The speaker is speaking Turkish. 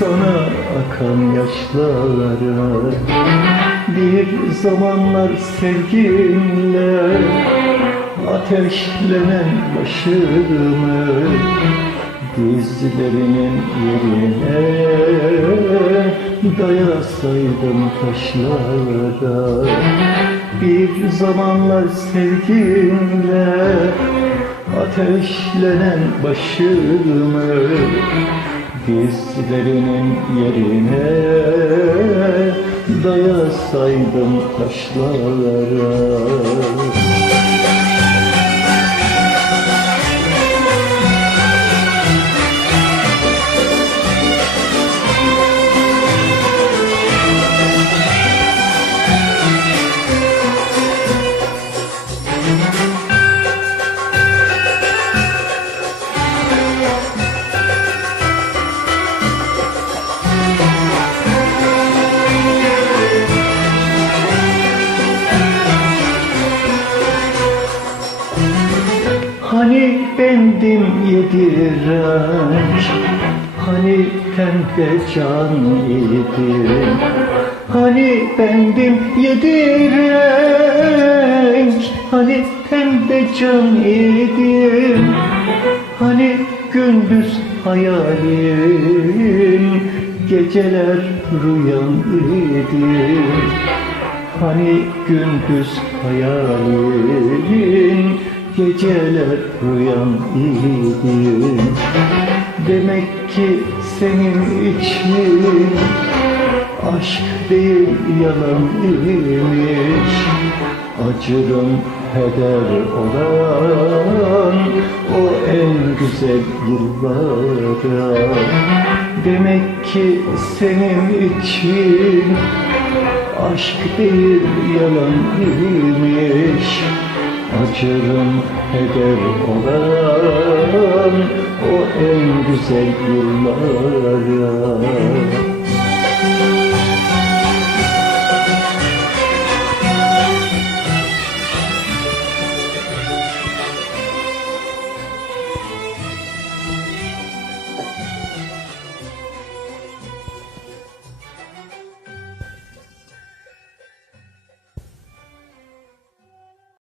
sana akan yaşlara. Bir zamanlar sevginle ateşlenen başımı Dizlerinin yerine dayasaydım taşlara Bir zamanlar sevginle ateşlenen başımı Dizlerinin yerine dayasaydım taşlara Hani bendim yediren Hani tende can idim Hani bendim yediren Hani tende can idim Hani gündüz hayalim Geceler rüyam idim Hani gündüz hayalin Geceler rüyam idim Demek ki senin için Aşk değil yalan imiş. Acırım heder olan O en güzel yıllara. Demek ki senin için Aşk değil yalan imiş Acırım heder olan O en güzel yıllara